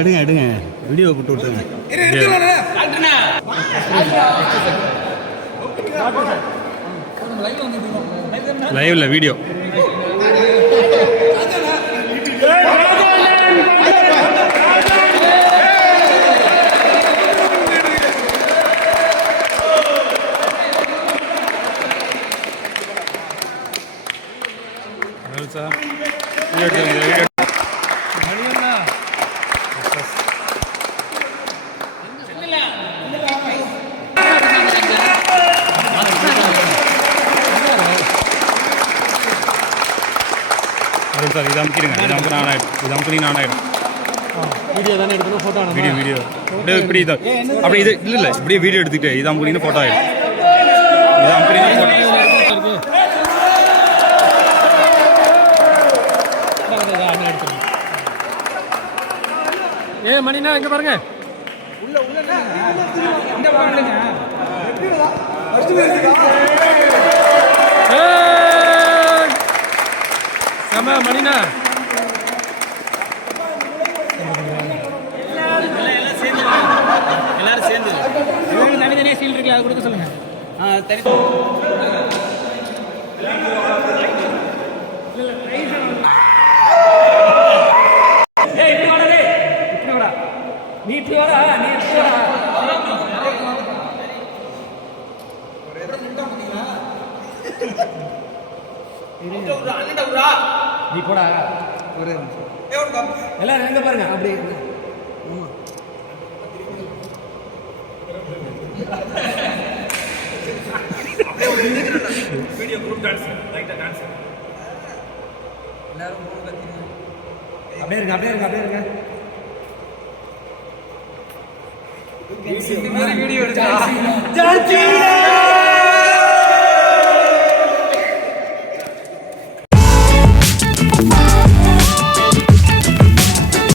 எடுங்க எடுங்க வீடியோ போட்டு விட்டுருங்க. லைவ்ல வீடியோ சார் இது அமுக்கிடுங்க, இது அமுக்கு நான் ஆகிடும், இது அமுக்கு நான் ஆகிடும். வீடியோ தானே எடுக்கணும், ஃபோட்டோ வீடியோ வீடியோ அப்படியே இப்படி இது அப்படி இது இல்லை இல்லை இப்படியே வீடியோ எடுத்துக்கிட்டு இது அமுக்குனீங்கன்னா ஃபோட்டோ ஆகிடும். இது அமுக்குனீங்கன்னா ஃபோட்டோ. மணினா இங்கே பாருங்க. மணினா எல்லாரும் சேர்ந்து தனித்தனியாக சீல் இருக்குல்ல அதை கொடுக்க சொல்லுங்க. தனி நீ இப்படி வாடா, நீ இப்படி வாடா. நீ போடா எல்லாரும் எங்க பாருங்க அப்படியே. வீடியோ குரூப் டான்ஸ் லைட்டா டான்ஸ் எல்லாரும் அப்படியே இருங்க அப்படியே இருங்க அப்படியே இருங்க. வீடியோ எடுத்து